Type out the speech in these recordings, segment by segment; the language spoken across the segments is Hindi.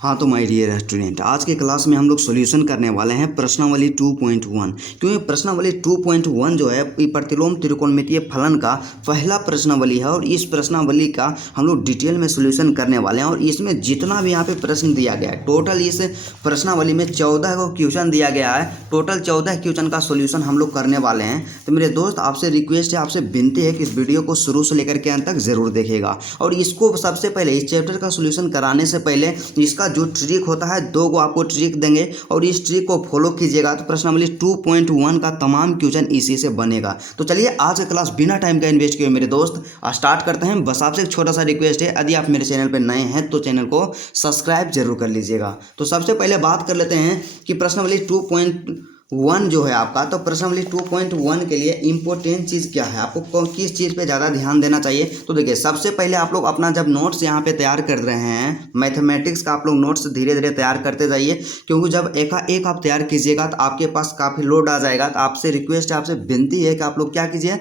हाँ तो माय डियर स्टूडेंट, आज के क्लास में हम लोग सॉल्यूशन करने वाले हैं प्रश्नावली 2.1। क्योंकि प्रश्नावली 2.1 जो है ये प्रतिलोम त्रिकोणमितीय फलन का पहला प्रश्नावली है और इस प्रश्नावली का हम लोग डिटेल में सॉल्यूशन करने वाले हैं। और इसमें जितना भी यहाँ पे प्रश्न दिया गया है, टोटल इस प्रश्नावली में 14 को क्वेश्चन दिया गया है। टोटल 14 क्वेश्चन का सॉल्यूशन हम लोग करने वाले हैं। तो मेरे दोस्त, आपसे रिक्वेस्ट है, आपसे विनती है कि इस वीडियो को शुरू से लेकर के अंत तक जरूर देखिएगा। और इसको सबसे पहले इस चैप्टर का सॉल्यूशन कराने से पहले इसका जो ट्रिक होता है, 2 को आपको ट्रिक देंगे और इस ट्रिक को फॉलो कीजिएगा तो प्रश्नावली 2.1 का तमाम क्वेश्चन इसी से बनेगा। तो चलिए आज का क्लास बिना टाइम का इन्वेस्ट किए मेरे दोस्त स्टार्ट करते हैं। बस आपसे एक छोटा सा रिक्वेस्ट है, यदि आप मेरे चैनल पर नए हैं तो चैनल को सब्सक्राइब जरूर कर लीजिएगा। तो सबसे पहले बात कर लेते हैं कि प्रश्नावली 2.1 जो है आपका, तो प्रश्नावली 2.1 के लिए इंपॉर्टेंट चीज़ क्या है, आपको किस चीज़ पे ज़्यादा ध्यान देना चाहिए। तो देखिए, सबसे पहले आप लोग अपना जब नोट्स यहाँ पे तैयार कर रहे हैं, मैथमेटिक्स का आप लोग नोट्स धीरे धीरे तैयार करते जाइए। क्योंकि जब एक आप तैयार कीजिएगा तो आपके पास काफ़ी लोड आ जाएगा। तो आपसे रिक्वेस्ट है, आपसे विनती है कि आप लोग क्या कीजिए,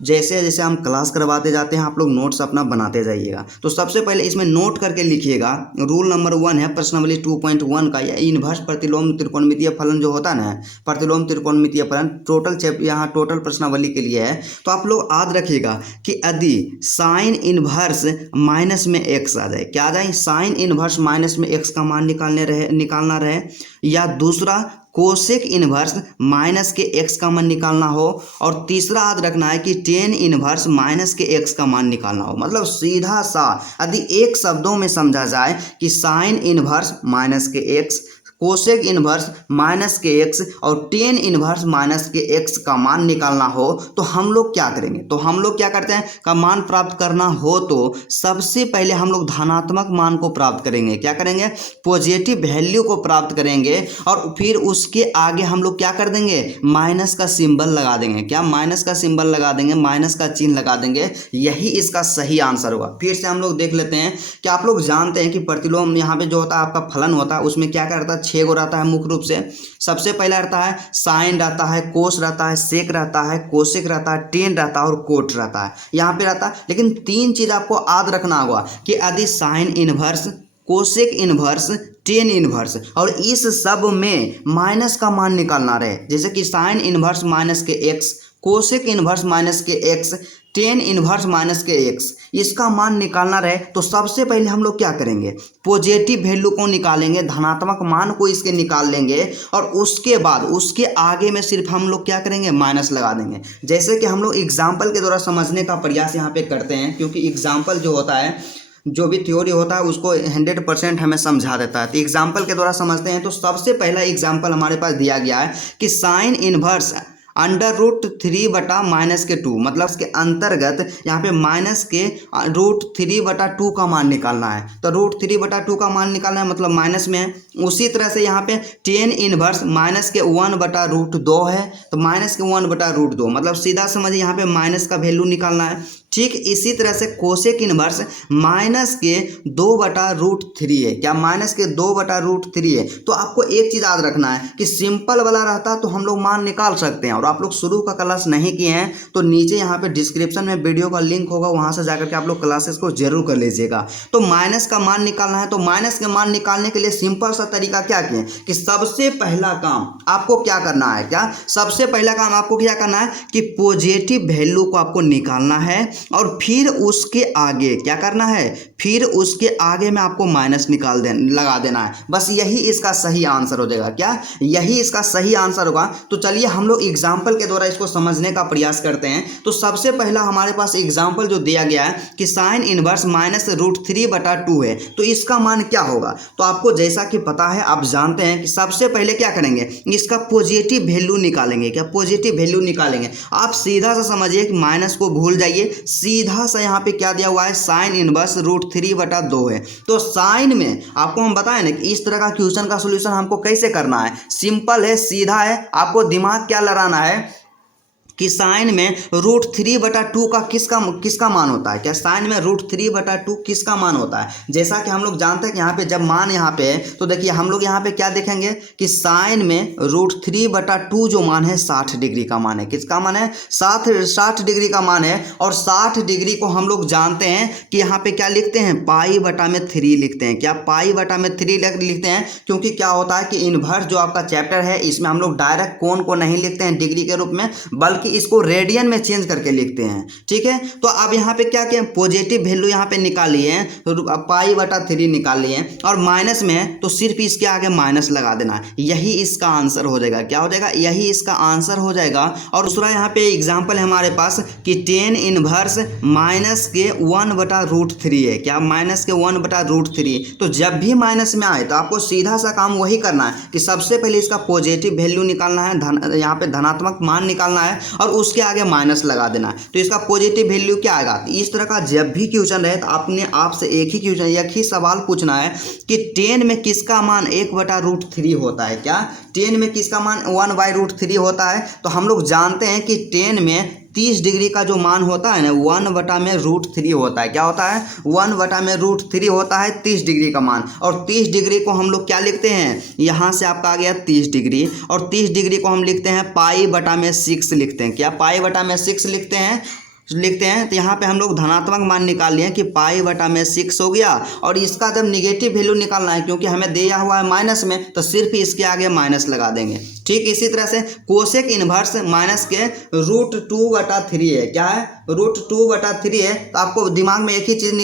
जैसे जैसे हम क्लास करवाते जाते हैं आप लोग नोट्स अपना बनाते जाइएगा। तो सबसे पहले इसमें नोट करके लिखिएगा, रूल नंबर 1 है प्रश्नावली 2.1 का, या इनवर्स प्रतिलोम त्रिकोणमितीय फलन जो होता है ना, प्रतिलोम त्रिकोणमितीय फलन टोटल यहाँ टोटल प्रश्नावली के लिए है। तो आप लोग याद रखिएगा कि यदि साइन इनवर्स माइनस में एक्स आ जाए, क्या आ जाए, साइन इनवर्स माइनस में एक्स का मान निकालना रहे, या दूसरा कोसेक इनवर्स माइनस के एक्स का मान निकालना हो, और तीसरा याद रखना है कि टेन इनवर्स माइनस के एक्स का मान निकालना हो। मतलब सीधा सा यदि एक शब्दों में समझा जाए कि साइन इनवर्स माइनस के एक्स, कोसेक इनवर्स माइनस के एक्स और टेन इनवर्स माइनस के एक्स का मान निकालना हो, तो हम लोग क्या करेंगे, तो हम लोग क्या करते हैं, का मान प्राप्त करना हो तो सबसे पहले हम लोग धनात्मक मान को प्राप्त करेंगे। क्या करेंगे, पॉजिटिव वैल्यू को प्राप्त करेंगे, और फिर उसके आगे हम लोग क्या कर देंगे, माइनस का सिंबल लगा देंगे। क्या, माइनस का सिंबल लगा देंगे, माइनस का चिन्ह लगा देंगे। यही इसका सही आंसर होगा। फिर से हम लोग देख लेते हैं कि आप लोग जानते हैं कि प्रतिलोम यहाँ पे जो होता है आपका फलन होता है, उसमें क्या करता है, 6 गो रहता है मुख्य रूप से। सबसे पहला रहता है साइन रहता है, कोस रहता है, सेक रहता है, कोसेक रहता है, टेन रहता है और कोट रहता है, यहाँ पे रहता है। लेकिन 3 चीज आपको याद रखना होगा कि यदि sine inverse, cosec inverse, tan inverse और इस सब में माइनस का मान निकालना रहे, जैसे कि साइन इनवर्स माइनस के एक्स, कोसेक इनवर्स माइनस के एक्स, टेन इनवर्स माइनस के एक्स, इसका मान निकालना रहे, तो सबसे पहले हम लोग क्या करेंगे, पॉजिटिव वैल्यू को निकालेंगे, धनात्मक मान को इसके निकाल लेंगे, और उसके बाद उसके आगे में सिर्फ हम लोग क्या करेंगे, माइनस लगा देंगे। जैसे कि हम लोग एग्जाम्पल के द्वारा समझने का प्रयास यहाँ पे करते हैं, क्योंकि एग्जाम्पल जो होता है, जो भी थ्योरी होता है उसको 100% हमें समझा देता है। तो एग्जाम्पल के द्वारा समझते हैं। तो सबसे पहला एग्जाम्पल हमारे पास दिया गया है कि साइन इनवर्स √3/-2, मतलब इसके अंतर्गत यहाँ पे माइनस के √3/2 का मान निकालना है। तो √3/2 का मान निकालना है, मतलब माइनस में है। उसी तरह से यहाँ पे टेन इनवर्स माइनस के 1/√2 है, तो माइनस के 1/√2, मतलब सीधा समझिए यहाँ पे माइनस का वैल्यू निकालना है। ठीक इसी तरह से कोसेक इनवर्स माइनस के 2/√3 है। क्या, माइनस के 2/√3 है। तो आपको एक चीज़ याद रखना है कि सिंपल वाला रहता तो हम लोग मान निकाल सकते हैं। और आप लोग शुरू का क्लास नहीं किए हैं तो नीचे यहाँ पे डिस्क्रिप्शन में वीडियो का लिंक होगा, वहाँ से जाकर के आप लोग क्लासेस को जरूर कर लीजिएगा। तो माइनस का मान निकालना है, तो माइनस के मान निकालने के लिए सिंपल सा तरीका क्या किए कि सबसे पहला काम आपको क्या करना है, क्या सबसे पहला काम आपको क्या करना है कि पॉजिटिव वैल्यू को आपको निकालना है, और फिर उसके आगे क्या करना है, फिर उसके आगे में आपको माइनस लगा देना है। बस यही इसका सही आंसर हो जाएगा। क्या, यही इसका सही आंसर होगा। तो चलिए हम लोग एग्जाम्पल के द्वारा इसको समझने का प्रयास करते हैं। तो सबसे पहला हमारे पास एग्जाम्पल जो दिया गया है कि साइन इनवर्स माइनस √3/2 है, तो इसका मान क्या होगा। तो आपको जैसा कि पता है, आप जानते हैं कि सबसे पहले क्या करेंगे, इसका पॉजिटिव वैल्यू निकालेंगे। क्या, पॉजिटिव वैल्यू निकालेंगे। आप सीधा सा समझिए कि माइनस को भूल जाइए, सीधा सा यहाँ पे क्या दिया हुआ है, साइन इनवर्स √3/2 है। तो साइन में आपको हम बताएं ना कि इस तरह का क्वेश्चन का सॉल्यूशन हमको कैसे करना है, सिंपल है, सीधा है। आपको दिमाग क्या लड़ाना है कि साइन में √3/2 का किसका मान होता है। क्या साइन में √3/2 किसका मान होता है। जैसा कि हम लोग जानते हैं कि यहाँ पे जब मान यहाँ पे है तो देखिए हम लोग यहाँ पे क्या देखेंगे कि साइन में √3/2 जो मान है 60 डिग्री का मान है। किसका मान है, 60 डिग्री का मान है। और 60 डिग्री को हम लोग जानते हैं कि यहाँ पे क्या लिखते हैं, π/3 लिखते हैं। क्या π/3 लिखते हैं, क्योंकि क्या होता है कि इनवर्स जो आपका चैप्टर है इसमें हम लोग डायरेक्ट कोण को नहीं लिखते हैं डिग्री के रूप में, बल्कि इसको रेडियन में चेंज करके लिखते हैं। ठीक है, तो अब यहाँ पे क्या किया, पॉजिटिव वैल्यू यहाँ पे निकालिए है, π/3 निकालिए और माइनस में है तो सिर्फ इसके आगे माइनस लगा देना है। यही इसका आंसर हो जाएगा। क्या हो जाएगा, यही इसका आंसर हो जाएगा। और दूसरा यहाँ पे एग्जाम्पल है हमारे पास कि tan इनवर्स -1/√3 है। क्या, -1/√3। तो जब भी माइनस में आए तो आपको सीधा सा काम वही करना है कि सबसे पहले इसका पॉजिटिव वैल्यू निकालना है, यहाँ पे धनात्मक मान निकालना है और उसके आगे माइनस लगा देना है। तो इसका पॉजिटिव वैल्यू क्या आएगा। इस तरह का जब भी क्वेश्चन रहे तो आपने आपसे एक ही सवाल पूछना है कि tan में किसका मान 1/√3 होता है। क्या, tan में किसका मान 1/√3 होता है। तो हम लोग जानते हैं कि tan में 30 डिग्री का जो मान होता है ना 1/√3 होता है। क्या होता है, 1/√3 होता है 30 डिग्री का मान। और 30 डिग्री को हम लोग क्या लिखते हैं, यहाँ से आपका आ गया 30 डिग्री और 30 डिग्री को हम लिखते हैं π/6 लिखते हैं। क्या, π/6 लिखते हैं। तो यहाँ पे हम लोग धनात्मक मान निकाल लिए कि π/6 हो गया। और इसका जब निगेटिव वैल्यू निकालना है, क्योंकि हमें दिया हुआ है माइनस में, तो सिर्फ इसके आगे माइनस लगा देंगे। ठीक इसी तरह से कोसेक इनवर्स माइनस के √2/3 है। क्या है, √2/3 है। तो आपको दिमाग में एक ही चीज़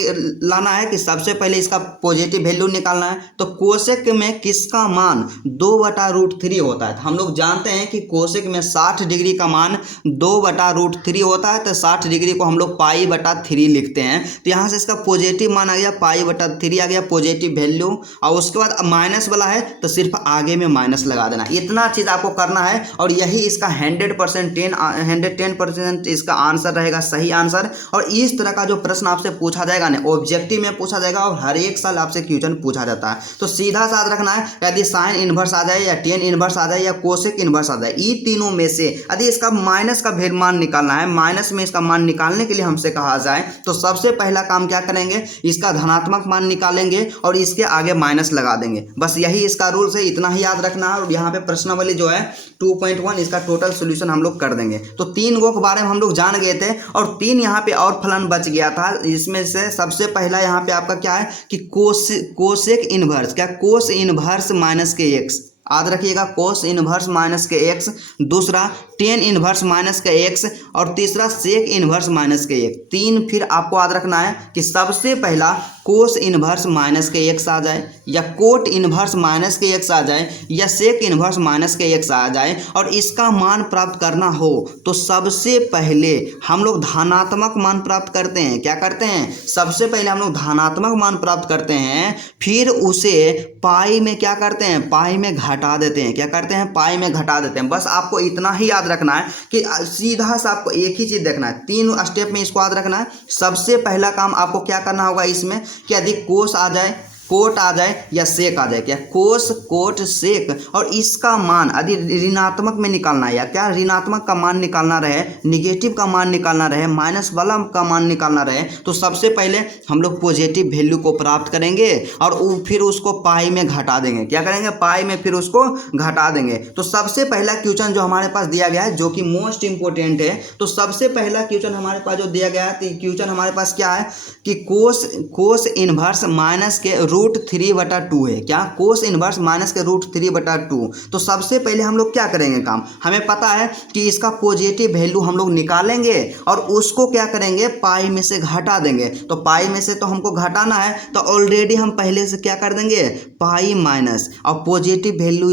लाना है कि सबसे पहले इसका पॉजिटिव वैल्यू निकालना है। तो कोसेक में किसका मान 2/√3 होता है। तो हम लोग जानते हैं कि कोसेक में 60 डिग्री का मान 2/√3 होता है। तो 60 डिग्री को हम लोग π/3 लिखते हैं। तो यहाँ से इसका पॉजिटिव मान आ गया, π/3 आ गया पॉजिटिव वैल्यू। और उसके बाद माइनस वाला है तो सिर्फ आगे में माइनस लगा देना। इतना चीज़ आपको करना है और यही इसका 110% इसका आंसर रहेगा, सही आंसर। और इस तरह का जो प्रश्न आपसे पूछा जाएगा ना, ऑब्जेक्टिव में पूछा जाएगा और हर एक साल आपसे क्वेश्चन पूछा जाता है। तो सीधा साथ रखना है, यदि साइन इनवर्स आ जाए या tan इनवर्स आ जाए या कोसेक इनवर्स आ जाए, ये तीनों में से यदि इसका माइनस का मान निकालना है, माइनस में इसका मान निकालने के लिए हमसे कहा जाए तो सबसे पहला काम क्या करेंगे, इसका धनात्मक मान निकालेंगे और इसके आगे माइनस लगा देंगे। बस यही इसका रूल्स है, इतना ही याद रखना है। और यहाँ पे प्रश्नावली जो है 2.1 इसका टोटल सोल्यूशन हम लोग कर देंगे। तो 3 गो के बारे में हम लोग जान गए थे और 3 यहाँ पे और फलन बच गया था। इसमें से सबसे पहला यहाँ पे आपका क्या है कि कोसेक इनवर्स। क्या, कोस इनवर्स माइनस के x, याद रखिएगा, कोस इनवर्स माइनस के x। दूसरा tan इनवर्स माइनस के x और तीसरा सेक इनवर्स माइनस के x। 3 फिर आपको याद रखना है कि सबसे पहला कोस इनवर्स माइनस के x आ जाए या कोट इनवर्स माइनस के x आ जाए या सेक इनवर्स माइनस के x आ जाए और इसका मान प्राप्त करना हो तो सबसे पहले हम लोग धनात्मक मान प्राप्त करते हैं। क्या करते हैं, सबसे पहले हम लोग धनात्मक मान प्राप्त करते हैं, फिर उसे पाई में क्या करते हैं, पाई में घटा देते हैं। क्या करते हैं, पाई में घटा देते हैं। बस आपको इतना ही याद रखना है कि सीधा सा आपको एक ही चीज़ देखना है, 3 स्टेप में इसको याद रखना है। सबसे पहला काम आपको क्या करना होगा इसमें कि यदि कोस आ जाए, कोट आ जाए या सेक आ जाए, क्या कोस कोट सेक, और इसका मान यदि ऋणात्मक में निकालना है या क्या ऋणात्मक का मान निकालना रहे, निगेटिव का मान निकालना रहे, माइनस वाला का मान निकालना रहे, तो सबसे पहले हम लोग पॉजिटिव वैल्यू को प्राप्त करेंगे और फिर उसको पाई में घटा देंगे। क्या करेंगे, पाई में फिर उसको घटा देंगे। तो सबसे पहला क्वेश्चन जो हमारे पास दिया गया है, जो कि मोस्ट इंपोर्टेंट है, तो सबसे पहला क्वेश्चन हमारे पास जो दिया गया है, तो क्वेश्चन हमारे पास क्या है कि कोस इनवर्स माइनस के √3/2 है। क्या, कोस इनवर्स माइनस के √3/2। तो सबसे पहले हम लोग क्या करेंगे काम, हमें पता है कि इसका पॉजिटिव वैल्यू हम लोग निकालेंगे और उसको क्या करेंगे, पाई में से घटा देंगे। तो पाई में से तो हमको घटाना है, तो ऑलरेडी हम पहले से क्या कर देंगे, पाई माइनस और पॉजिटिव वैल्यू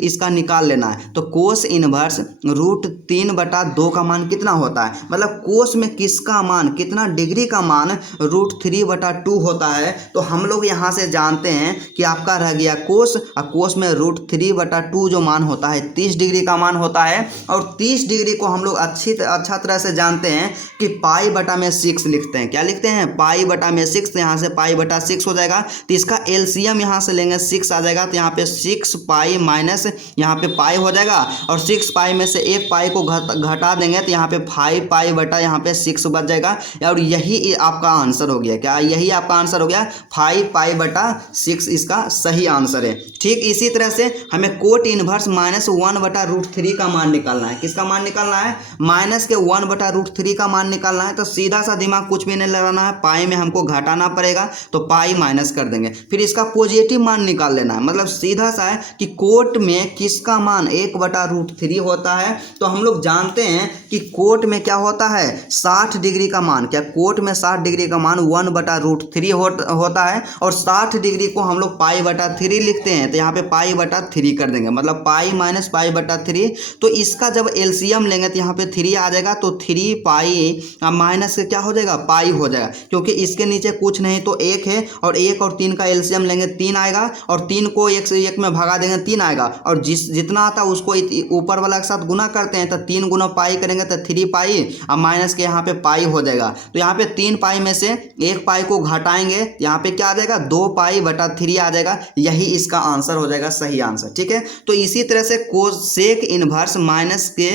इसका निकाल लेना है। तो कोस इनवर्स √3/2 का मान कितना होता है, मतलब कोस में किसका मान, कितना डिग्री का मान √3/2 होता है। तो हम लोग यहाँ से से जानते हैं कि आपका रह गया कोस, और कोस में √3/2 जो मान होता है 30 डिग्री का मान होता है। और 30 डिग्री को हम लोग अच्छा तरह से जानते हैं कि π/6 लिखते हैं। क्या लिखते हैं? π/6। यहाँ से π/6 हो जाएगा, तो इसका एलसीएम यहाँ से लेंगे 6 आ जाएगा, तो यहाँ पे 6π माइनस यहाँ पे पाई हो जाएगा, और 6π में से एक पाई को घटा देंगे तो यहाँ पे 5π यहाँ पे 6 बच जाएगा। और यही आपका आंसर हो गया। क्या? यही आपका आंसर हो गया, 5π/6 इसका सही आंसर है। ठीक इसी तरह से हमें कोट इनवर्स -1/√3 का मान निकालना है। किसका मान निकालना है? माइनस के 1/√3 का मान निकालना है। तो सीधा सा दिमाग कुछ भी नहीं लगाना है, पाई में हमको घटाना पड़ेगा, तो पाई माइनस कर देंगे। फिर इसका पॉजिटिव मान निकाल लेना है, मतलब सीधा सा है कि कोट में किसका मान 1/√3 होता है। तो हम लोग जानते हैं कि कोट में क्या होता है, 60 डिग्री का मान। क्या? कोट में 60 डिग्री का मान 1/√3 होता है, और 60 डिग्री को हम लोग π/3 लिखते हैं, तो यहाँ पे π/3 कर देंगे, मतलब पाई माइनस π/3। तो इसका जब एलसीएम लेंगे तो यहाँ पे 3 आ जाएगा, तो 3π माइनस क्या हो जाएगा? पाई हो जाएगा, क्योंकि इसके नीचे कुछ नहीं तो 1 है, और 1 और 3 का एलसीएम लेंगे 3 आएगा, और 3 को 1 से 1 में भगा देंगे 3 आएगा, और जितना आता है उसको ऊपर वाला के साथ गुना करते हैं, तो 3 गुना पाई करेंगे तो 3π, और माइनस के यहाँ पे पाई हो जाएगा। तो यहाँ पे 3π में से 1 पाई को घटाएंगे, यहाँ पे क्या आ जाएगा? 2π/3 आ जाएगा। यही इसका आंसर हो जाएगा, सही आंसर। ठीक है, तो इसी तरह से कोसेक इनवर्स माइनस के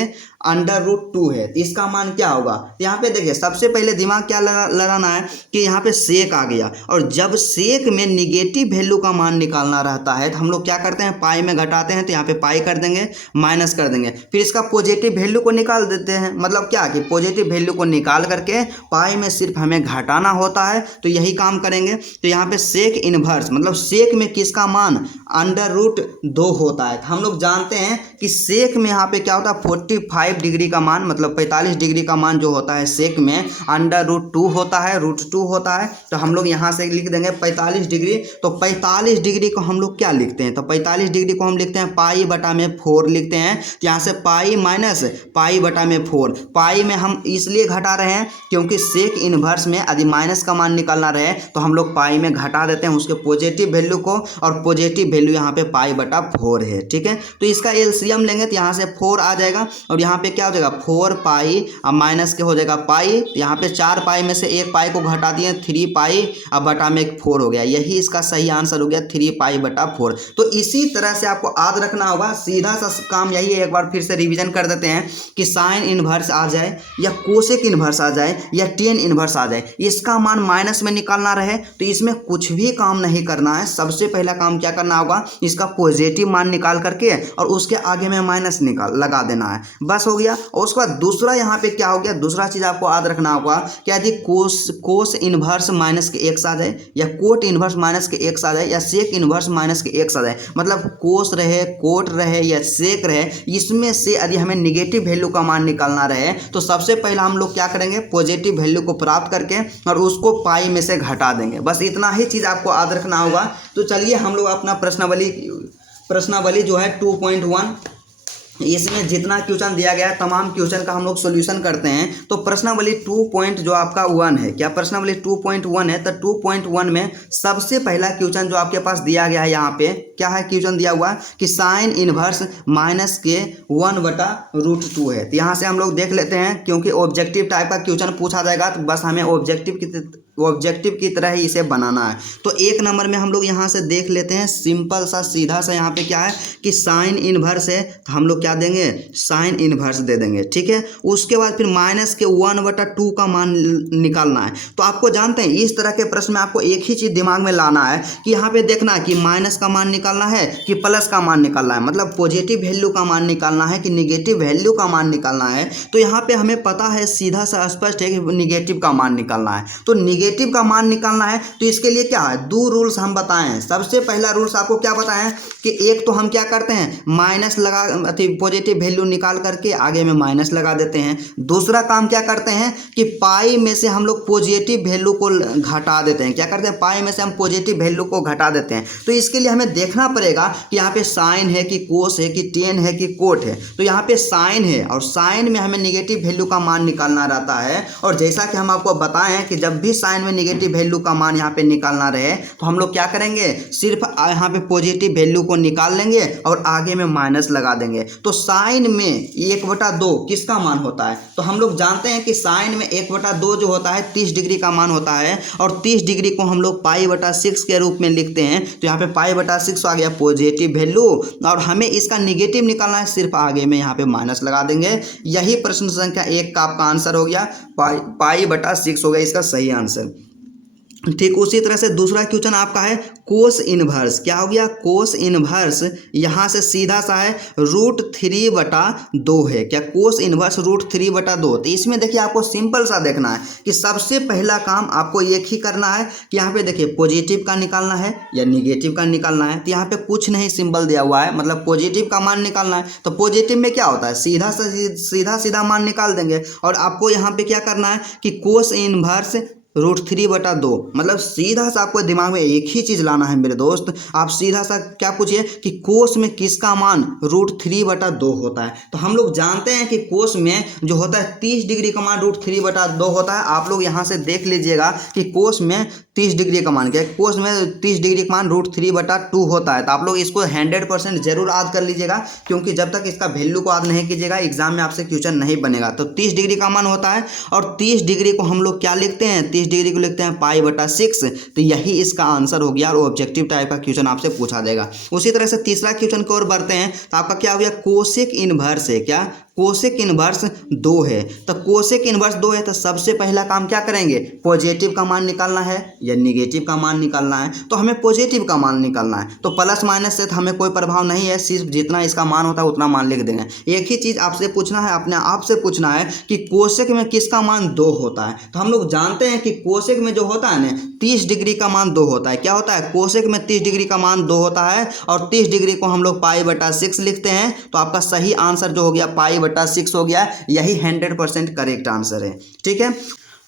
√2 है, तो इसका मान क्या होगा? यहाँ पे देखिए, सबसे पहले दिमाग क्या लगाना है कि यहाँ पे सेक आ गया, और जब सेक में निगेटिव वैल्यू का मान निकालना रहता है तो हम लोग क्या करते हैं? पाई में घटाते हैं, तो यहाँ पे पाई कर देंगे, माइनस कर देंगे। फिर इसका पॉजिटिव वैल्यू को निकाल देते हैं, मतलब क्या कि पॉजिटिव वैल्यू को निकाल करके पाई में सिर्फ हमें घटाना होता है, तो यही काम करेंगे। तो यहाँ पे सेक इनवर्स मतलब सेक में किसका मान √2 होता है। हम लोग जानते हैं कि सेक में यहाँ पे क्या होता है? 45 डिग्री का मान, मतलब 45 डिग्री का मान जो होता है सेक में √2 होता है, √2 होता है। तो हम लोग यहाँ से लिख देंगे 45 डिग्री। तो 45 डिग्री को हम लोग क्या लिखते हैं? तो 45 डिग्री को हम लिखते हैं π/4 लिखते हैं। तो यहाँ से पाई माइनस π/4, पाई में हम इसलिए घटा रहे हैं क्योंकि सेक इनवर्स में यदि माइनस का मान निकालना रहे तो हम लोग पाई में घटा देते हैं उसके पॉजिटिव वैल्यू को, और पॉजिटिव वैल्यू यहाँ पे π/4 है। ठीक है, तो इसका एलसीएम लेंगे तो यहाँ से 4 आ जाएगा, और यहाँ पे क्या हो जाएगा? 4π अब माइनस के हो जाएगा पाई, यहाँ पे 4π में से 1 पाई को घटा दिए 3π, अब बटा में 4 हो गया। यही इसका सही आंसर हो गया, 3π/4। तो इसी तरह से आपको याद रखना होगा, सीधा सा काम यही है। एक बार फिर से रिवीजन कर देते हैं कि साइन इनवर्स आ जाए या कोसेक इनवर्स आ जाए या टेन इनवर्स आ जाए, इसका मान माइनस में निकालना रहे तो इसमें कुछ भी काम नहीं करना है। सबसे पहला काम क्या करना होगा? इसका पॉजिटिव मान निकाल करके और उसके आगे में माइनस लगा देना है, बस हो गया। और उसके बाद दूसरा यहाँ पे क्या हो गया? दूसरा चीज़ आपको याद रखना होगा कि यदि कोस इनवर्स माइनस के x आ जाए, या कोट इनवर्स माइनस के x आ जाए, या सेक इनवर्स माइनस के x आ जाए, मतलब कोस रहे, कोट रहे या सेक रहे, इसमें से यदि हमें निगेटिव वैल्यू का मान निकालना रहे तो सबसे पहले हम लोग क्या करेंगे? पॉजिटिव वैल्यू को प्राप्त करके और उसको पाई में से घटा देंगे। बस इतना ही चीज़ आपको याद रखना होगा। तो चलिए हम लोग अपना प्रश्नावली जो है 2.1, इसमें जितना क्वेश्चन दिया गया है तमाम क्वेश्चन का हम लोग सॉल्यूशन करते हैं। तो प्रश्नावली 2 जो आपका 1 है, क्या प्रश्नावली 2.1 है? तो 2.1 में सबसे पहला क्वेश्चन जो आपके पास दिया गया है, यहाँ पे क्या है क्वेश्चन दिया हुआ कि साइन इनवर्स माइनस के 1/√2 है। तो यहाँ से हम लोग देख लेते हैं, क्योंकि ऑब्जेक्टिव टाइप का क्वेश्चन पूछा जाएगा तो बस हमें ऑब्जेक्टिव की तरह ही इसे बनाना है। तो 1 नंबर में हम लोग यहाँ से देख लेते हैं, सिंपल सा सीधा सा यहाँ पे क्या है कि साइन इनवर्स है, तो हम लोग क्या देंगे? साइन इनवर्स दे देंगे। ठीक है, उसके बाद फिर माइनस के 1/2 का मान निकालना है। तो आपको जानते हैं इस तरह के प्रश्न में आपको एक ही चीज़ दिमाग में लाना है कि यहाँ पे देखना है कि माइनस का मान निकालना है कि प्लस का मान निकालना है, मतलब पॉजिटिव वैल्यू का मान निकालना है कि निगेटिव वैल्यू का मान निकालना है। तो यहाँ पे हमें पता है, सीधा सा स्पष्ट है कि निगेटिव का मान निकालना है। तो निगेटिव का मान निकालना है तो इसके लिए क्या है? 2 रूल्स हम बताएं। सबसे पहला रूल्स आपको क्या बताएं कि एक तो हम क्या करते हैं? माइनस लगा पॉजिटिव वैल्यू निकाल करके आगे में माइनस लगा देते हैं। दूसरा काम क्या करते हैं कि पाई में से हम लोग पॉजिटिव वैल्यू को घटा देते हैं। क्या करते हैं? पाई में से हम पॉजिटिव वैल्यू को घटा देते हैं। तो इसके लिए हमें देखना पड़ेगा कि यहाँ पे साइन है कि कोस है कि टेन है कि कोट है। तो यहाँ पे साइन है और साइन में हमें निगेटिव वैल्यू का मान निकालना रहता है। और जैसा कि हम आपको बताएं कि जब भी साइन साइन में नेगेटिव वैल्यू का मान यहाँ पे निकालना रहे तो हम लोग क्या करेंगे, सिर्फ यहाँ पे पॉजिटिव वैल्यू को निकाल लेंगे और आगे में माइनस लगा देंगे। तो साइन में 1/2 किसका मान होता है, तो हम लोग जानते हैं कि साइन में 1/2 जो होता है 30 डिग्री का मान होता है और 30 डिग्री को हम लोग π/6 के रूप में लिखते हैं। तो यहाँ पे π/6 आ गया पॉजिटिव वैल्यू और हमें इसका निगेटिव निकालना है, सिर्फ आगे में यहाँ पे माइनस लगा देंगे। यही प्रश्न संख्या 1 का आपका आंसर हो गया, π/6 हो गया इसका सही आंसर। ठीक उसी तरह से दूसरा क्वेश्चन आपका है कोस इनवर्स। क्या हो गया, कोस इनवर्स यहाँ से सीधा सा है √3/2 है। क्या कोस इनवर्स √3/2। तो इसमें देखिए आपको सिंपल सा देखना है कि सबसे पहला काम आपको एक ही करना है कि यहाँ पे देखिए पॉजिटिव का निकालना है या निगेटिव का निकालना है। तो यहाँ पे कुछ नहीं सिंबल दिया हुआ है, मतलब पॉजिटिव का मान निकालना है। तो पॉजिटिव में क्या होता है, सीधा मान निकाल देंगे। और आपको यहाँ पे क्या करना है कि कोस इनवर्स √3/2, मतलब सीधा सा आपको दिमाग में एक ही चीज़ लाना है मेरे दोस्त। आप सीधा सा क्या पूछिए कि कोस में किसका मान √3/2 होता है। तो हम लोग जानते हैं कि कोस में जो होता है 30 डिग्री का मान √3/2 होता है। आप लोग यहाँ से देख लीजिएगा कि कोस में 30 डिग्री का मान क्या है, कोस में 30 डिग्री का मान √3/2 होता है। तो आप लोग इसको 100% जरूर याद कर लीजिएगा, क्योंकि जब तक इसका वैल्यू को याद नहीं कीजिएगा एग्जाम में आपसे क्वेश्चन नहीं बनेगा। तो 30 डिग्री का मान होता है और 30 डिग्री को हम लोग क्या लिखते हैं, 30 डिग्री को लिखते हैं π/6। तो यही इसका आंसर हो गया और ऑब्जेक्टिव टाइप का क्वेश्चन आपसे पूछा जाएगा। उसी तरह से तीसरा क्वेश्चन की ओर बढ़ते हैं। तो आपका क्या हो गया, कोसेक इनवर्स है। क्या, कोसेक इनवर्स 2 है। तो कोसेक इनवर्स 2 है तो सबसे पहला काम क्या करेंगे, पॉजिटिव का मान निकालना है या निगेटिव का मान निकालना है। तो हमें पॉजिटिव का मान निकालना है। तो प्लस माइनस से तो हमें कोई प्रभाव नहीं है, सिर्फ जितना इसका मान होता है उतना मान लिख देंगे। एक ही चीज़ आपसे पूछना है, अपने आप से पूछना है कि कोसेक में किसका मान 2 होता है। तो हम लोग जानते हैं कि कोसेक में जो होता है ना 30 डिग्री का मान 2 होता है। क्या होता है, कोसेक में 30 डिग्री का मान 2 होता है और 30 डिग्री को हम लोग π/6 लिखते हैं। तो आपका सही आंसर जो हो गया π/6 हो गया। यही 100% करेक्ट आंसर है। ठीक है,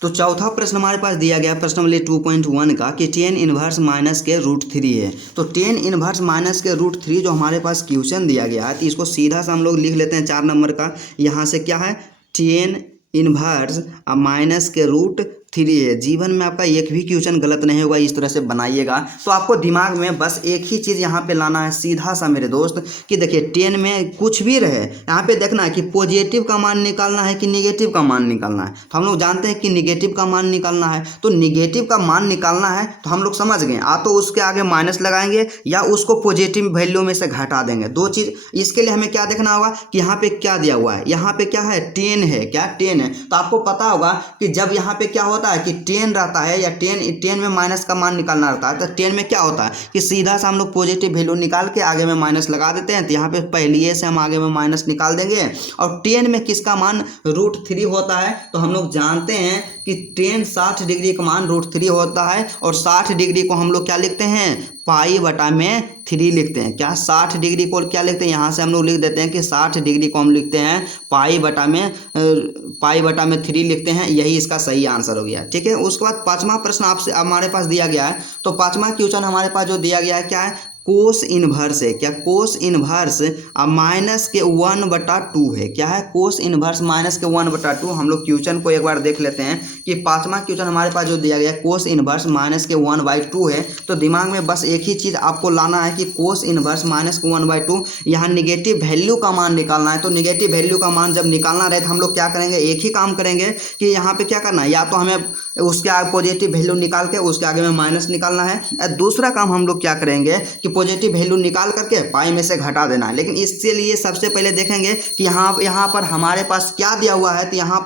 तो चौथा प्रश्न हमारे पास दिया गया प्रश्न वाले 2.1 का कि tan इनवर्स माइनस के √3 है। तो tan इनवर्स माइनस के √3 जो हमारे पास क्वेश्चन दिया गया है, तो इसको सीधा सा हम लोग लिख लेते हैं 4 नंबर का। यहाँ से क्या है, tan इनवर्स माइनस के √3 है। जीवन में आपका एक भी क्वेश्चन गलत नहीं होगा, इस तरह से बनाइएगा। तो आपको दिमाग में बस एक ही चीज़ यहाँ पे लाना है सीधा सा मेरे दोस्त कि देखिए 10 में कुछ भी रहे, यहाँ पे देखना है कि पॉजिटिव का मान निकालना है कि निगेटिव का मान निकालना है। तो हम लोग जानते हैं कि निगेटिव का मान निकालना है। तो निगेटिव का मान निकालना है तो हम लोग समझ गए, तो उसके आगे माइनस लगाएंगे या उसको पॉजिटिव वैल्यू में से घटा देंगे। दो चीज़, इसके लिए हमें क्या देखना होगा कि यहाँ पे क्या दिया हुआ है, यहाँ पे क्या है 10 है। क्या 10 है, तो आपको पता होगा कि जब यहाँ पे क्या होता है कि 10 रहता है या 10 में माइनस का मान निकालना रहता है। तो 10 में क्या होता है कि सीधा सा हम लोग पॉजिटिव वैल्यू निकाल के आगे में माइनस लगा देते हैं। तो यहाँ पे पहले से हम आगे में माइनस निकाल देंगे। और 10 में किसका मान √3 होता है। तो हम लोग जानते हैं कि 10 60 डिग्री का मान √3 होता है और 60 डिग्री को हम लोग क्या लिखते हैं, π/3 लिखते हैं। क्या 60 डिग्री को क्या लिखते हैं, यहाँ से हम लोग लिख देते हैं कि 60 डिग्री को हम लिखते हैं π/3 लिखते हैं। यही इसका सही आंसर हो गया। ठीक है, उसके बाद पांचवा प्रश्न आपसे हमारे पास दिया गया है। तो पांचवा क्वेश्चन हमारे पास जो दिया गया है क्या है, कोस इनवर्स है। क्या, कोस इनवर्स माइनस के 1/2 है। क्या है, कोस इनवर्स माइनस के 1/2। हम लोग क्वेश्चन को एक बार देख लेते हैं कि पांचवा क्वेश्चन हमारे पास जो दिया गया है कोस इनवर्स माइनस के 1/2 है। तो दिमाग में बस एक ही चीज़ आपको लाना है कि कोस इनवर्स माइनस के 1/2, यहाँ निगेटिव वैल्यू का मान निकालना है। तो निगेटिव वैल्यू का मान जब निकालना रहे तो हम लोग क्या करेंगे, एक ही काम करेंगे कि यहाँ पे क्या करना है, या तो हमें उसके आगे पॉजिटिव वैल्यू निकाल के उसके आगे में माइनस निकालना है, या दूसरा काम हम लोग क्या करेंगे कि पॉजिटिव वैल्यू निकाल करके पाई में से घटा देना है। लेकिन इसके लिए सबसे पहले देखेंगे कि यहाँ पर हमारे पास क्या दिया हुआ है। तो यहाँ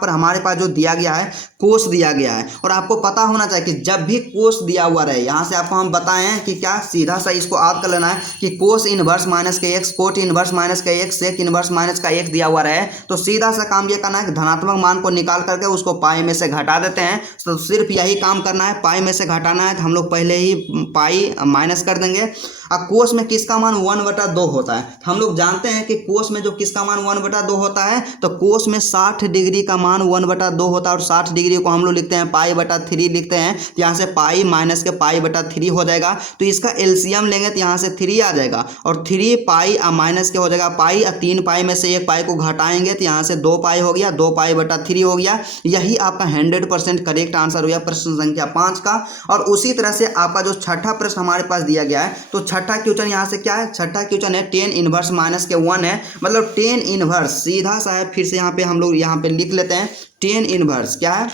पर हमारे पास जो दिया गया है कोस दिया गया है। और आपको पता होना चाहिए कि जब भी कोस दिया हुआ रहे, यहाँ से आपको हम बताएं कि क्या सीधा सा इसको याद कर लेना है कि कोस इनवर्स माइनस के x, कोट इनवर्स माइनस का x, सेक इनवर्स माइनस का x दिया हुआ रहे, तो सीधा सा काम ये करना है कि धनात्मक मान को निकाल करके उसको पाई में से घटा देते हैं। तो सिर्फ यही काम करना है, पाई में से घटाना है। तो हम लोग पहले ही पाई माइनस कर देंगे। अब कोस में किसका मान 1/2 होता है। हम लोग जानते हैं कि कोस में जो किसका मान 1/2 होता है, तो कोस में 60 डिग्री का मान 1/2 होता है और 60 डिग्री को हम लोग लिखते हैं π/3 लिखते हैं। तो यहाँ से पाई माइनस के π/3 हो जाएगा। तो इसका एलसीएम लेंगे तो यहाँ से 3 आ जाएगा और 3 पाई माइनस के हो जाएगा पाई, 3 पाई में से 1 पाई को घटाएंगे तो यहाँ से 2 पाई हो गया, 2 π/3 हो गया। यही आपका 100% करेक्ट आंसर हो गया प्रश्न संख्या 5 का। और उसी तरह से आपका जो छठा प्रश्न हमारे पास दिया गया है, तो छठा क्वेश्चन यहाँ से क्या है, छठा क्वेश्चन है tan इनवर्स -1 है, मतलब tan इनवर्स सीधा सा है। फिर से यहाँ पे हम लोग यहाँ पे लिख लेते हैं tan इनवर्स क्या है,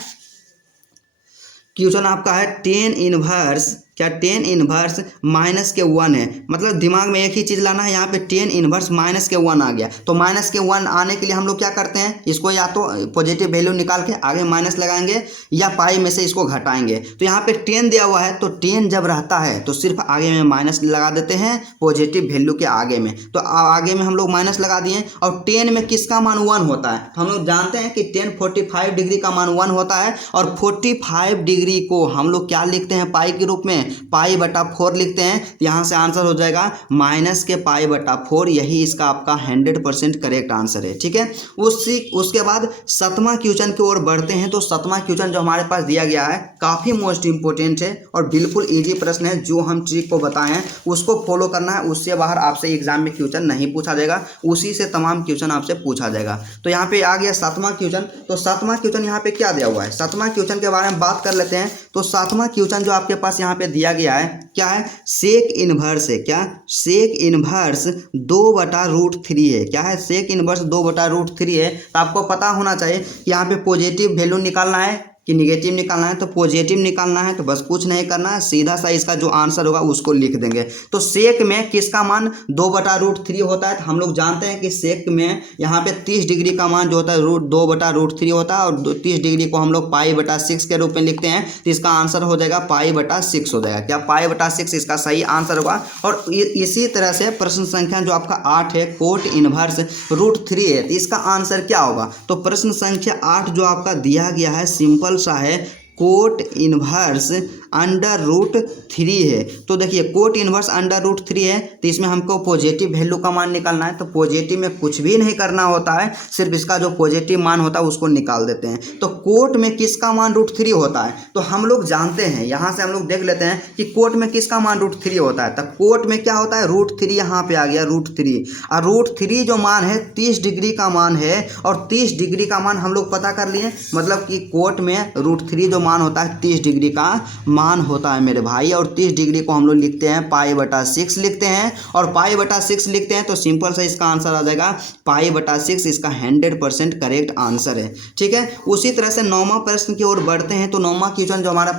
क्वेश्चन आपका है tan इनवर्स क्या, tan इनवर्स -1 है, मतलब दिमाग में एक ही चीज़ लाना है, यहाँ पे tan इनवर्स -1 आ गया। तो -1 आने के लिए हम लोग क्या करते हैं, इसको या तो पॉजिटिव वैल्यू निकाल के आगे माइनस लगाएंगे या पाई में से इसको घटाएंगे। तो यहाँ पे 10 दिया हुआ है, तो 10 जब रहता है तो सिर्फ आगे में माइनस लगा देते हैं पॉजिटिव वैल्यू के आगे में। तो आगे में हम लोग माइनस लगा दिए। और 10 में किसका मान 1 होता है, तो हम लोग जानते हैं कि 10 45 डिग्री का मान 1 होता है। और 45 डिग्री को हम लोग क्या लिखते हैं पाई के रूप में, पाई/4 लिखते हैं। यहाँ से आंसर हो जाएगा -के पाई/4, यही इसका आपका 100% करेक्ट आंसर है। ठीक है, उसके बाद सातवां क्वेश्चन की ओर बढ़ते हैं। तो सातवां क्वेश्चन जो हमारे पास दिया गया है काफ़ी मोस्ट इंपोर्टेंट है और बिल्कुल इजी प्रश्न है। जो हम ट्रिक को बताए हैं उसको फॉलो करना है, उससे बाहर आपसे एग्जाम में क्वेश्चन नहीं पूछा जाएगा, उसी से तमाम क्वेश्चन आपसे पूछा जाएगा। तो यहाँ पे आ गया सातवां क्वेश्चन। तो सातवां क्वेश्चन यहाँ पे क्या दिया हुआ है, सातवां क्वेश्चन के बारे में बात कर लेते हैं। तो सातवां क्वेश्चन जो आपके पास यहाँ पे दिया गया है क्या है, सेक इनवर्स है क्या, सेक इनवर्स 2/√3 है। क्या है, सेक इनवर्स 2/√3 है। तो आपको पता होना चाहिए कि यहाँ पे पॉजिटिव वैल्यू निकालना है कि निगेटिव निकालना है। तो पॉजिटिव निकालना है, तो बस कुछ नहीं करना है, सीधा सा इसका जो आंसर होगा उसको लिख देंगे। तो सेक में किसका मान 2/√3 होता है, तो हम लोग जानते हैं कि सेक में यहाँ पे 30 डिग्री का मान जो होता है 2/√3 होता है। और 30 डिग्री को हम लोग पाई/6 के रूप में लिखते हैं। तो इसका आंसर हो जाएगा पाई/6 हो जाएगा। क्या, पाई/6 इसका सही आंसर होगा। और इसी तरह से प्रश्न संख्या जो आपका 8 है, कोट इनवर्स √3 है, तो इसका आंसर क्या होगा। तो प्रश्न संख्या 8 जो आपका दिया गया है सिंपल सा है, कोट इनवर्स √3 है। तो देखिए कोट इनवर्स √3 है, तो इसमें हमको पॉजिटिव वैल्यू का मान निकालना है। तो पॉजिटिव में कुछ भी नहीं करना होता है, सिर्फ इसका जो पॉजिटिव मान होता है उसको निकाल देते हैं। तो कोट में किसका मान √3 होता है, तो हम लोग जानते हैं, यहाँ से हम लोग देख लेते हैं कि कोट में किसका मान √3 होता है। तो कोट में क्या होता है, √3 यहाँ पे आ गया √3। और √3 जो मान है 30 डिग्री का मान है। और 30 डिग्री का मान हम लोग पता कर लिए, मतलब कि कोट में √3 जो मान होता है 30 डिग्री का मान होता है मेरे भाई। और 30 डिग्री को हम लोग लिखते हैं पाई/6 लिखते हैं। और पाई/6 लिखते हैं तो सिंपल सा इसका आंसर आ जाएगा पाई/6, इसका 100% करेक्ट आंसर है। ठीक है, उसी तरह से 9वां प्रश्न की ओर बढ़ते हैं। तो 9वां क्वेश्चन जो हमारे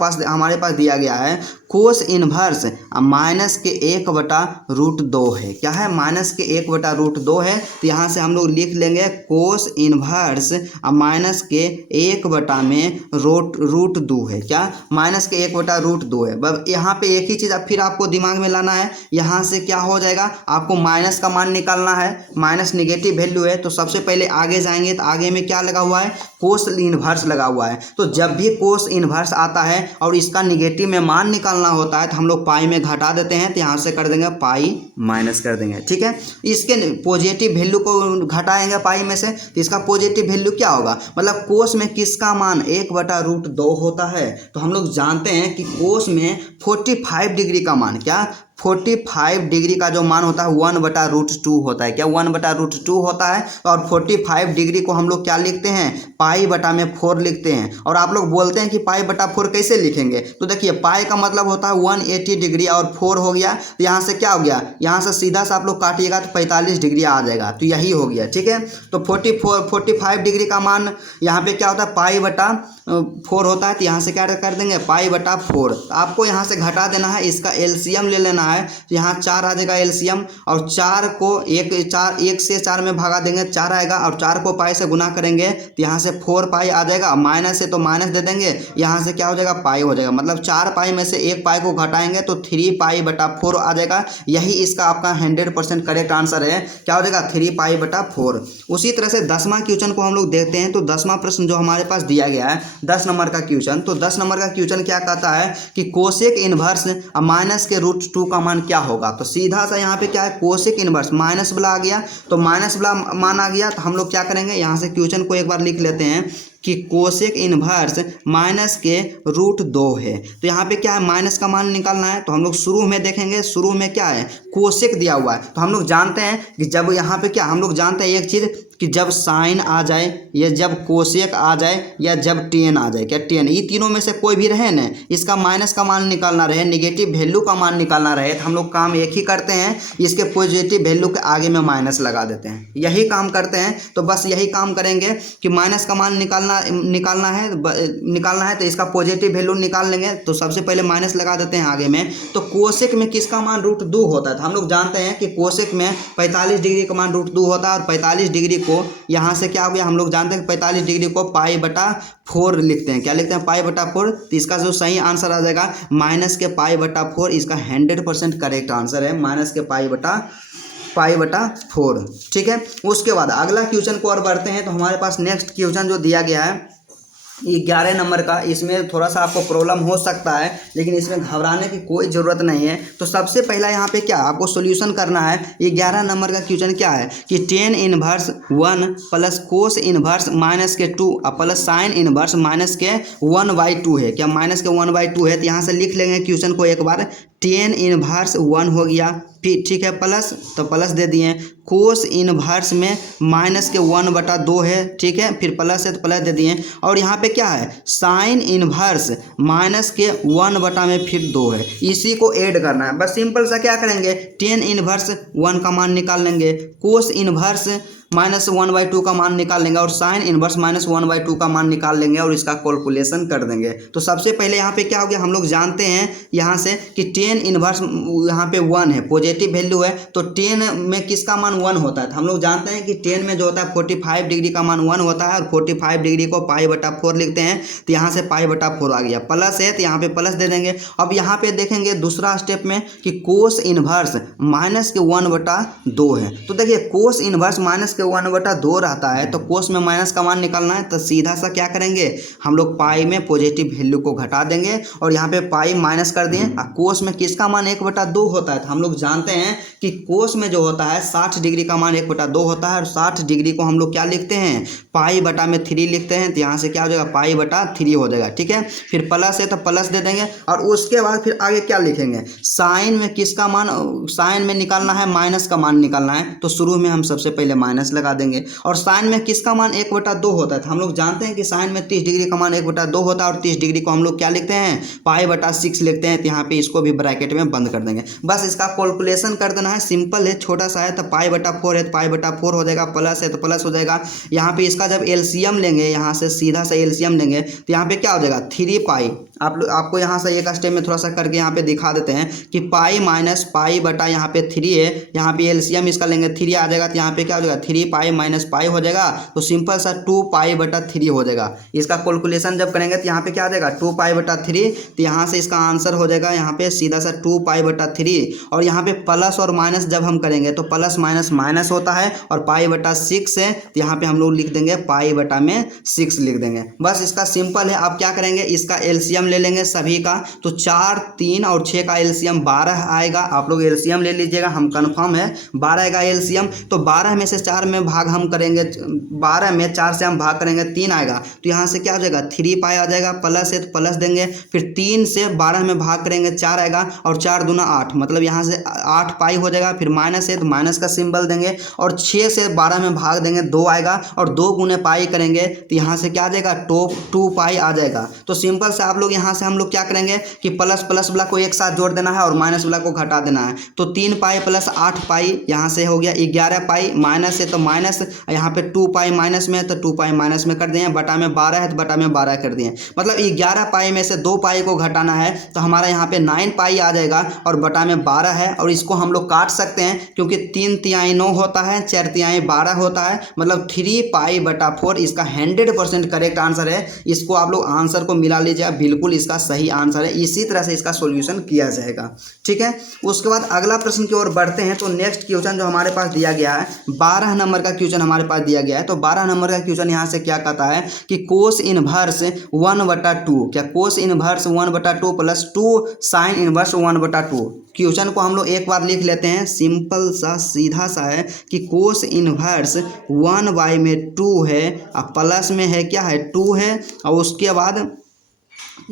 पास दिया गया है, कोस इनवर्स -1/√2 है। क्या है, -1/√2 है। तो यहाँ से हम लोग लिख लेंगे कोस इनवर्स -1/√2 है। क्या, -1/√2 है। बस यहाँ पे एक ही चीज़ अब फिर आपको दिमाग में लाना है, यहाँ से क्या हो जाएगा, आपको माइनस का मान निकालना है। माइनस नेगेटिव वैल्यू है, तो सबसे पहले आगे जाएंगे तो आगे में क्या लगा हुआ है, कोस इनवर्स लगा हुआ है। तो जब भी कोस इनवर्स आता है और इसका निगेटिव में मान निकालना होता है तो हम लोग पाई में घटा देते हैं। तो यहाँ से कर देंगे पाई माइनस कर देंगे। ठीक है, इसके पॉजिटिव वैल्यू को घटाएंगे पाई में से, तो इसका पॉजिटिव वैल्यू क्या होगा, मतलब कोस में किसका मान 1/√2 होता है। तो हम लोग जानते हैं कि कोस में 45 डिग्री का मान, क्या 45 डिग्री का जो मान होता है 1/√2 होता है। क्या, 1/√2 होता है। और 45 डिग्री को हम लोग क्या लिखते हैं, पाई/4 लिखते हैं। और आप लोग बोलते हैं कि पाई/4 कैसे लिखेंगे, तो देखिए पाई का मतलब होता है 180 डिग्री और 4 हो गया। तो यहाँ से क्या हो गया, यहाँ से सीधा सा आप लोग काटिएगा तो 45 डिग्री आ जाएगा। तो यही हो गया। ठीक है, तो 45 डिग्री का मान यहाँ पे क्या होता है, पाई/4 होता है। तो यहाँ से क्या कर देंगे, पाई/4। आपको यहाँ से घटा देना है, इसका एलसीएम ले लेना है। तो यहाँ 4 आ जाएगा एलसीएम। और 4 को 1 से 4 में भागा देंगे, 4 आएगा। और 4 को पाई से गुना करेंगे तो यहाँ से 4 पाई आ जाएगा। माइनस है तो माइनस दे देंगे, यहाँ से क्या हो जाएगा, पाई हो जाएगा। मतलब 4 पाई में से 1 पाई को घटाएंगे तो 3 पाई/4 आ जाएगा। यही इसका आपका 100% करेक्ट आंसर है। क्या हो जाएगा, 3 पाई/4। उसी तरह से 10वां क्वेश्चन को हम लोग देखते हैं। तो 10वां प्रश्न जो हमारे पास दिया गया है 10 नंबर का क्वेश्चन। तो 10 नंबर का क्वेश्चन क्या कहता है कि कोसेक इनवर्स -√2 का मान क्या होगा। तो सीधा सा यहाँ पे क्या है, कोसेक इनवर्स माइनस वाला आ गया। तो माइनस वाला मान आ गया तो हम लोग क्या करेंगे, यहाँ से क्वेश्चन को एक बार लिख लेते हैं। कि कोसेक इनवर्स माइनस के रूट 2 है। तो यहाँ पे क्या है, माइनस का मान निकालना है। तो हम लोग शुरू में देखेंगे, शुरू में क्या है, कोसेक दिया हुआ है। तो हम लोग जानते हैं कि जब यहाँ पे क्या, हम लोग जानते हैं एक चीज़ कि जब साइन आ जाए या जब कोसेक आ जाए या जब टेन आ जाए, क्या टेन, ये तीनों में से कोई भी रहे ना, इसका माइनस का मान निकालना रहे, नेगेटिव वैल्यू का मान निकालना रहे, तो हम लोग काम एक ही करते हैं, इसके पॉजिटिव वैल्यू के आगे में माइनस लगा देते हैं, यही काम करते हैं। तो बस यही काम करेंगे कि माइनस का मान निकालना है तो इसका पॉजिटिव वैल्यू निकाल लेंगे। तो सबसे पहले माइनस लगा देते हैं आगे में। तो कोसेक में किसका मान रूट 2 होता है, तो हम लोग जानते हैं कि कोसेक में 45 डिग्री का मान रूट 2 होता है। और 45 डिग्री को यहाँ से क्या हो गया, हम लोग जानते हैं कि 45 डिग्री को π/4 लिखते हैं। क्या लिखते हैं, π/4। तो इसका जो सही आंसर आ जाएगा माइनस के π/4, इसका 100% करेक्ट आंसर है माइनस के π/4। ठीक है, उसके बाद अगला क्वेश्चन को और बढ़ते हैं। तो हमारे पास नेक्स्ट क्वेश्चन जो दिया गया है 11 नंबर का, इसमें थोड़ा सा आपको प्रॉब्लम हो सकता है, लेकिन इसमें घबराने की कोई ज़रूरत नहीं है। तो सबसे पहला यहाँ पे क्या आपको सॉल्यूशन करना है। 11 नंबर का क्वेश्चन क्या है कि tan inverse 1 plus cos inverse minus के 2 प्लस साइन इनवर्स माइनस के 1/2 है। क्या माइनस के 1/2 है, तो यहाँ से लिख लेंगे क्वेश्चन को एक बार। tan इनवर्स 1 हो गया, ठीक है, प्लस, तो प्लस दे दिए। कोस इनवर्स में माइनस के 1/2 है, ठीक है, फिर प्लस है तो प्लस दे दिए। और यहाँ पे क्या है, साइन इनवर्स माइनस के 1 में फिर 2 है, इसी को ऐड करना है। बस सिंपल सा क्या करेंगे, tan इनवर्स 1 का मान निकाल लेंगे, कोस इनवर्स -1/2 का मान निकाल लेंगे और साइन इनवर्स -1/2 का मान निकाल लेंगे और इसका कैलकुलेशन कर देंगे। तो सबसे पहले यहाँ पे क्या हो गया, हम लोग जानते हैं यहाँ से कि tan इनवर्स यहाँ पे 1 है, पॉजिटिव वैल्यू है। तो tan में किसका मान 1 होता है, तो हम लोग जानते हैं कि tan में जो होता है 45 डिग्री का मान 1 होता है और 45 डिग्री को π/4 लिखते हैं। तो यहाँ से π/4 आ गया, प्लस है तो यहाँ पे प्लस दे देंगे। अब यहाँ पे देखेंगे दूसरा स्टेप में कि कोस इनवर्स माइनस के 1/2 है। तो देखिए कोस इनवर्स माइनस के 1/2 रहता है, तो कोस में माइनस का मान निकालना है। तो सीधा सा क्या करेंगे, हम लोग पाई में पॉजिटिव वैल्यू को घटा देंगे और यहाँ पे पाई माइनस कर दिए। कोस में किसका मान 1/2 होता है, तो हम लोग जानते हैं कि कोस में जो होता है 60 डिग्री का मान 1/2 होता है और 60 डिग्री को हम लोग क्या लिखते हैं, π/3 लिखते हैं। तो यहाँ से क्या हो जाएगा, π/3 हो जाएगा, ठीक है। फिर प्लस है तो प्लस दे देंगे और उसके बाद फिर आगे क्या लिखेंगे, साइन में किसका मान, साइन में निकालना है माइनस का मान निकालना है। तो शुरू में हम सबसे पहले माइनस लगा देंगे। और साइन में किसका मान 1/2 होता है, तो हम लोग जानते हैं कि साइन में 30 डिग्री का मान 1/2 होता है और 30 डिग्री को हम लोग क्या लिखते हैं, π/6 लिखते हैं। तो यहाँ पे इसको भी ब्रैकेट में बंद कर देंगे। बस इसका कैलकुलेशन कर देना है, सिंपल है, छोटा सा है। तो π/4 है तो π/4 हो जाएगा, प्लस है तो प्लस हो जाएगा। यहाँ पे इसका जब एलसीएम लेंगे, यहाँ से सीधा सा एलसीएम लेंगे तो यहाँ पे क्या हो जाएगा 3π। आपको यहाँ से एक स्टेप में थोड़ा सा करके यहाँ पे दिखा देते हैं कि पाई माइनस पाई बटा यहाँ पे 3 है, यहाँ पे एलसीएम इसका लेंगे 3 आ जाएगा। तो यहाँ पे क्या हो जाएगा 3π माइनस पाई हो जाएगा। तो सिंपल सा 2π/3 हो जाएगा। इसका कैलकुलेशन जब करेंगे तो यहाँ पे क्या आ जाएगा 2π/3। तो यहाँ से इसका आंसर हो जाएगा यहाँ पे सीधा सा 2π/3। और यहाँ पे प्लस और माइनस जब हम करेंगे तो प्लस माइनस माइनस होता है और π/6 है। तो यहाँ पे हम लोग लिख देंगे π/6 लिख देंगे। बस इसका सिंपल है। आप क्या करेंगे, इसका एलसीएम ले लेंगे सभी का। तो 4, 3 और 6 का एलसीएम 12 आएगा। आप लोग एलसीएम ले लीजिएगा, हम कंफर्म है 12 आएगा एलसीएम। तो 12 में से 4 में भाग हम करेंगे, 12 में 4 से हम भाग करेंगे 3 आएगा। तो यहाँ से क्या हो जाएगा 3π आ जाएगा, प्लस है तो प्लस देंगे। फिर 3 से 12 में भाग करेंगे 4 आएगा और 4 दूना 8, मतलब यहाँ से 8π हो जाएगा। फिर माइनस है तो माइनस का सिंबल देंगे और 6 से 12 में भाग देंगे 2 आएगा और 2 गुने पाई करेंगे तो यहाँ से क्या आ जाएगा 2π आ जाएगा। तो सिंपल से आप लोग यहाँ से हम लोग क्या करेंगे कि प्लस प्लस वाला को एक साथ जोड़ देना है और माइनस वाला को घटा देना है। तो 3π प्लस 8π यहाँ से हो गया 11π। माइनस है तो माइनस, यहाँ पे 2π माइनस में है तो 2π माइनस में कर दिए। बटा में 12 है तो बटा में 12 कर दिए। मतलब 11π में से 2π को घटाना है तो हमारा यहाँ पे 9π आ जाएगा और बटा में 12 है। और इसको हम लोग काट सकते हैं क्योंकि 3 तिहाई 9 होता है, 4 तिहाई 12 होता है, मतलब 3π/4 इसका 100% करेक्ट आंसर है। इसको आप लोग आंसर को मिला लीजिए, बिल्कुल बिल्कुल इसका सही आंसर है। इसी तरह से इसका सॉल्यूशन किया जाएगा। ठीक है, उसके बाद अगला प्रश्न की ओर बढ़ते हैं। तो नेक्स्ट क्वेश्चन जो हमारे पास दिया गया है 12 नंबर का क्वेश्चन हमारे पास दिया गया है। तो 12 नंबर का क्वेश्चन यहाँ से क्या कहता है कि कोस इनवर्स 1/2, क्या cos inverse 1/2 plus 2 sine inverse 1/2। Question को हम लोग एक बार लिख लेते हैं, सिंपल सा सीधा सा है कि कोस इनवर्स 1/2 है और प्लस में है क्या है 2 है, और उसके बाद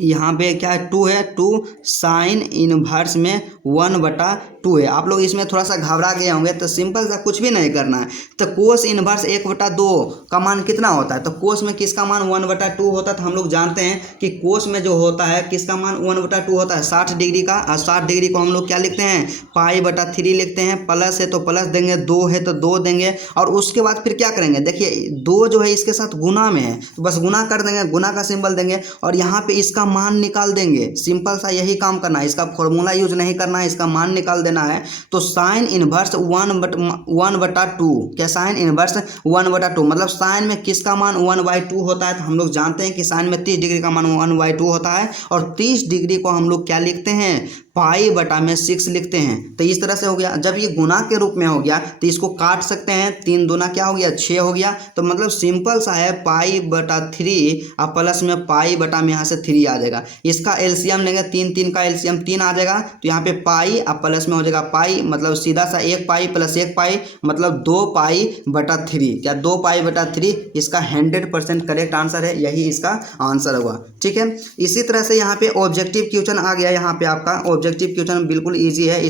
यहाँ पे क्या है 2 है, 2 साइन इनवर्स में 1/2 है। आप लोग इसमें थोड़ा सा घबरा गए होंगे, तो सिंपल सा कुछ भी नहीं करना है। तो कोस इनवर्स 1/2 का मान कितना होता है, तो कोस में किसका मान 1/2 होता है। तो हम लोग जानते हैं कि कोस में जो होता है किसका मान 1/2 होता है 60 डिग्री का, और 60 डिग्री को हम लोग क्या लिखते हैं π/3 लिखते हैं। प्लस है तो प्लस देंगे, 2 है तो 2 देंगे, और उसके बाद फिर क्या करेंगे, देखिए 2 जो है इसके साथ गुना में है तो बस गुना कर देंगे, गुना का सिंबल देंगे और यहाँ पे इसका मान निकाल देंगे। सिंपल सा यही काम करना है, इसका फॉर्मूला यूज नहीं करना है, इसका मान निकाल देना है। तो साइन इनवर्स 1/2, क्या साइन इनवर्स 1/2 मतलब साइन में किसका मान 1/2 होता है। तो हम लोग जानते हैं कि साइन में 30 डिग्री का मान 1/2 होता है, और 30 डिग्री को हम लोग क्या लिखते हैं π/6 लिखते हैं। तो इस तरह से हो गया। जब ये गुना के रूप में हो गया तो इसको काट सकते हैं, 3 दूना क्या हो गया 6 हो गया। तो मतलब सिंपल सा है π/3 और प्लस में π में यहाँ से 3 आ जाएगा। इसका एलसीएम लेंगे, 3 का एलसीएम 3 आ जाएगा। तो यहाँ पे पाई और प्लस में हो जाएगा पाई, मतलब सीधा सा 1 पाई प्लस 1 पाई मतलब 2π/3, क्या 2π/3 इसका 100% करेक्ट आंसर है, यही इसका आंसर होगा। ठीक है, इसी तरह से यहाँ पे ऑब्जेक्टिव क्वेश्चन आ गया। यहाँ पे आपका ऑब्जेक्टिव क्वेश्चन बिल्कुल इजी है।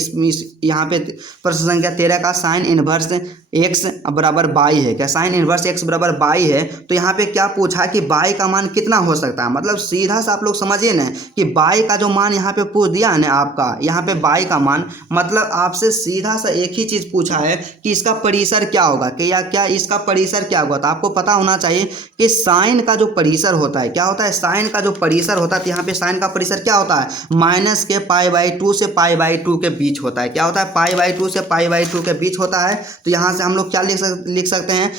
यहाँ पे प्रश्न संख्या 13 का साइन इनवर्स x बराबर 22 है, क्या साइन इनवर्स x बराबर 22 है। तो यहाँ पे क्या पूछा कि 22 का मान कितना हो सकता है, मतलब सीधा सा आप लोग समझिए ना कि 22 का जो मान यहाँ पे पूछ दिया है ना आपका, यहाँ पे 22 का मान मतलब आपसे सीधा सा एक ही चीज़ पूछा है कि इसका परिसर क्या होगा, कि या क्या इसका परिसर क्या होगा। तो आपको पता होना चाहिए कि साइन का जो परिसर होता है क्या होता है, साइन का जो परिसर होता है। तो यहाँ पे साइन का परिसर क्या होता है माइनस के π/2 से π/2 के बीच होता है। क्या होता है π/2 से π/2 के बीच होता है। तो यहाँ से हम लोग क्या लिख सकते हैं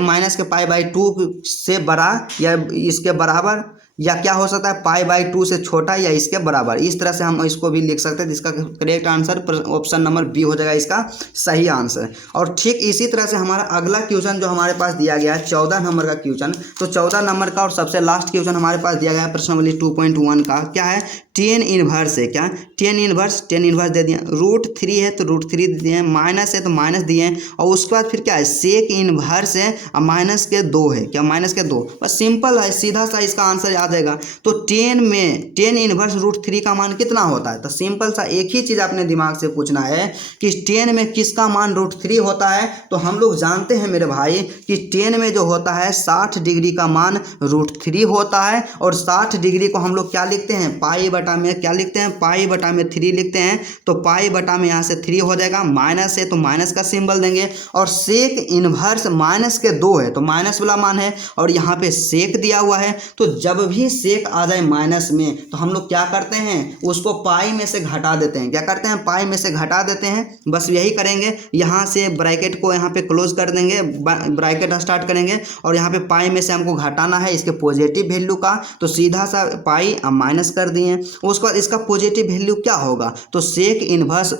माइनस के π/2 से बड़ा या इसके बराबर, या क्या हो सकता है π/2 से छोटा या इसके बराबर। इस तरह से हम इसको भी लिख सकते हैं। इसका correct answer option number B हो जाएगा इसका सही आंसर। और ठीक इसी तरह से हमारा अगला क्वेश्चन जो हमारे पास दिया गया है 14 नंबर का क्वेश्चन। तो 14 नंबर का और सबसे लास्ट क्वेश्चन हमारे पास दिया गया है प्रश्नावली 2.1 का। क्या है tan इनवर्स है, क्या tan इनवर्स दे दिए, √3 है तो √3 दे दिए, माइनस है तो माइनस दिए, और उसके बाद फिर क्या है सेक इनवर्स है और माइनस के 2 है, क्या माइनस के 2। बस सिंपल है, सीधा सा इसका आंसर आ जाएगा। तो tan इनवर्स √3 का मान कितना होता है। तो सिंपल सा एक ही चीज़ अपने दिमाग से पूछना है कि tan में किसका मान √3 होता है। तो हम लोग जानते हैं मेरे भाई कि tan में जो होता है 60 डिग्री का मान √3 होता है, और 60 डिग्री को हम लोग क्या लिखते हैं π/में क्या लिखते हैं π/3 लिखते हैं। तो π/में यहाँ से 3 हो जाएगा, माइनस है तो माइनस का सिंबल देंगे, और सेक इनवर्स माइनस के 2 है तो माइनस वाला मान है, और यहाँ पे सेक दिया हुआ है। तो जब भी सेक आ जाए माइनस में तो हम लोग क्या करते हैं उसको पाई में से घटा देते हैं। क्या करते हैं पाई में से घटा देते हैं, बस यही करेंगे। यहाँ से ब्रैकेट को यहाँ पे क्लोज कर देंगे, ब्रैकेट स्टार्ट करेंगे, और यहाँ पे पाई में से हमको घटाना है इसके पॉजिटिव वैल्यू का। तो सीधा सा पाई माइनस कर दिए। उसके बाद इसका पॉजिटिव वैल्यू क्या होगा, तो सेक इनवर्स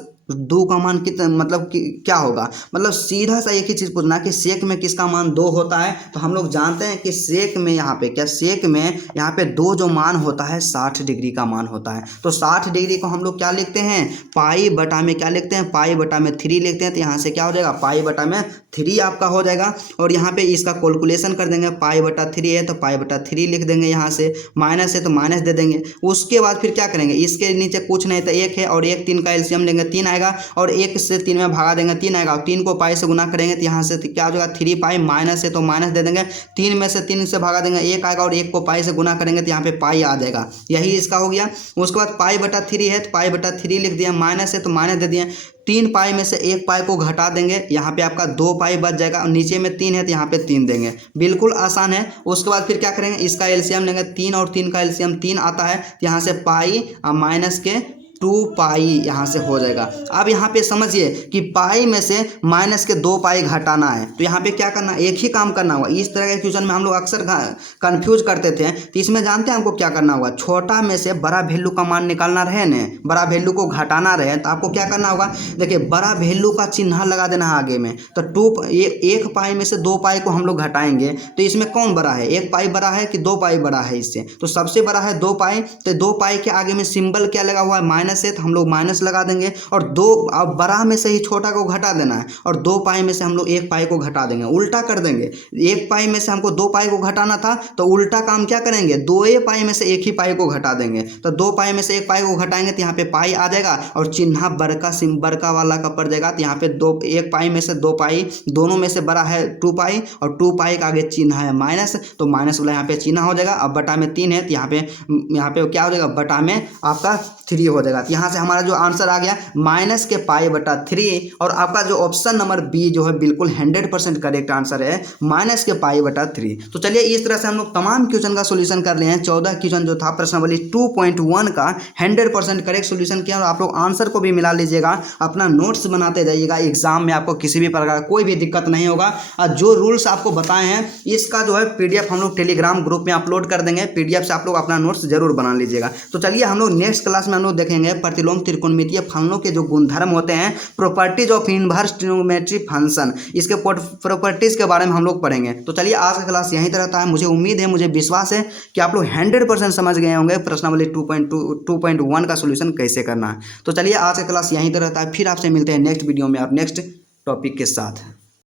2 का मान कितना मतलब क्या होगा, मतलब सीधा सा एक ही चीज़ पूछना कि सेक में किसका मान 2 होता है। तो हम लोग जानते हैं कि सेक में यहाँ पे क्या सेक में यहाँ पे 2 जो मान होता है 60 डिग्री का मान होता है। तो 60 डिग्री को हम लोग क्या लिखते हैं π/में क्या लिखते हैं π/में 3 लिखते हैं। तो यहाँ से क्या हो जाएगा π/में 3 आपका हो जाएगा, और यहाँ पे इसका कैलकुलेशन कर देंगे। π/3 है तो π/3 लिख देंगे, यहाँ से माइनस है तो माइनस दे देंगे। उसके बाद फिर क्या करेंगे इसके नीचे कुछ नहीं तो 1 है, और 1 3 का एलसीएम लेंगे 3 आएगा, और 1 से 3 में भागा देंगे 3 आएगा, और 3 को पाई से गुना करेंगे तो यहाँ से क्या हो जाएगा 3π, माइनस है तो माइनस दे देंगे, 3 में से 3 से भागा देंगे 1 आएगा, और 1 को पाई से गुना करेंगे तो यहाँ पे पाई आ जाएगा, यही इसका हो गया। उसके बाद π/3 है तो π/3 लिख दिया, माइनस है तो माइनस दे दिए, 3π में से 1π को घटा देंगे, यहाँ पे आपका 2π बच जाएगा, और नीचे में 3 है तो यहाँ पे 3 देंगे, बिल्कुल आसान है। उसके बाद फिर क्या करेंगे इसका एलसीएम लेंगे, 3 और 3 का एलसीएम 3 आता है, तो यहाँ से पाई माइनस के 2 पाई यहाँ से हो जाएगा। अब यहाँ पे समझिए कि पाई में से माइनस के 2 पाई घटाना है, तो यहाँ पे क्या करना, एक ही काम करना होगा। इस तरह के क्वेश्चन में हम लोग अक्सर कंफ्यूज करते थे, तो इसमें जानते हैं हमको क्या करना होगा, छोटा में से बड़ा वैल्यू का मान निकालना रहे न, बड़ा वैल्यू को घटाना रहे, तो आपको क्या करना होगा, देखिए बड़ा वैल्यू का चिन्ह लगा देना है आगे में। तो 1 पाई में से 2 पाई को हम लोग घटाएंगे, तो इसमें कौन बड़ा है, 1 पाई बड़ा है कि 2 पाई बड़ा है इससे, तो सबसे बड़ा है 2 पाई। तो 2 पाई के आगे में सिंबल क्या लगा हुआ है, माइनस है, तो हम लोग माइनस लगा देंगे। और अब बड़ा में से ही छोटा को घटा देना है, और 2 पाई में से हम लोग 1 पाई को घटा देंगे, उल्टा कर देंगे। 1 पाई में से हमको 2 पाई को घटाना था, तो उल्टा काम क्या करेंगे, 2 पाई में से 1 ही पाई को घटा देंगे। तो 2 पाई में से 1 पाई को घटाएंगे तो यहाँ पे पाई आ जाएगा, और चिन्ह बड़का वाला का पड़ जाएगा। तो यहाँ पे 1 पाई में से 2 पाई, दोनों में से बड़ा है 2 पाई, और 2 पाई का आगे चिन्ह है माइनस, तो माइनस वाला यहाँ पे चिन्ह हो जाएगा। अब बटा में 3 है, तो यहाँ पे क्या हो जाएगा, बटा में आपका 3 हो जाएगा। तो यहाँ से हमारा जो आंसर आ गया माइनस के पाई बटा 3, और आपका जो ऑप्शन नंबर बी जो है बिल्कुल 100% करेक्ट आंसर है, माइनस के पाई बटा 3। तो चलिए इस तरह से हम लोग तमाम क्वेश्चन का सोल्यूशन कर लिए हैं। 14 क्वेश्चन जो था प्रश्नावली 2.1 का 100% करेक्ट सोल्यूशन किया, और आप लोग आंसर को भी मिला लीजिएगा, अपना नोट्स बनाते जाइएगा, एग्जाम में आपको किसी भी प्रकार कोई भी दिक्कत नहीं होगा। और जो रूल्स आपको बताए हैं इसका जो है PDF हम लोग टेलीग्राम ग्रुप में अपलोड कर देंगे, PDF से आप लोग अपना नोट्स जरूर बना लीजिएगा। तो चलिए हम लोग नेक्स्ट क्लास में हम लोग देखेंगे प्रतिलोम त्रिकोणमितीय फलनों के जो गुणधर्म होते हैं, properties of inverse trigonometric function, इसके प्रॉपर्टीज के बारे में हम लोग पढ़ेंगे। तो चलिए आज का क्लास यहीं तक रहता है। मुझे उम्मीद है, मुझे विश्वास है कि आप लोग 100% समझ गए होंगे प्रश्नावली 2.1 का सोल्यूशन कैसे करना है। तो चलिए आज का क्लास यहीं तक रहता है, फिर आपसे मिलते हैं नेक्स्ट वीडियो में और नेक्स्ट टॉपिक के साथ।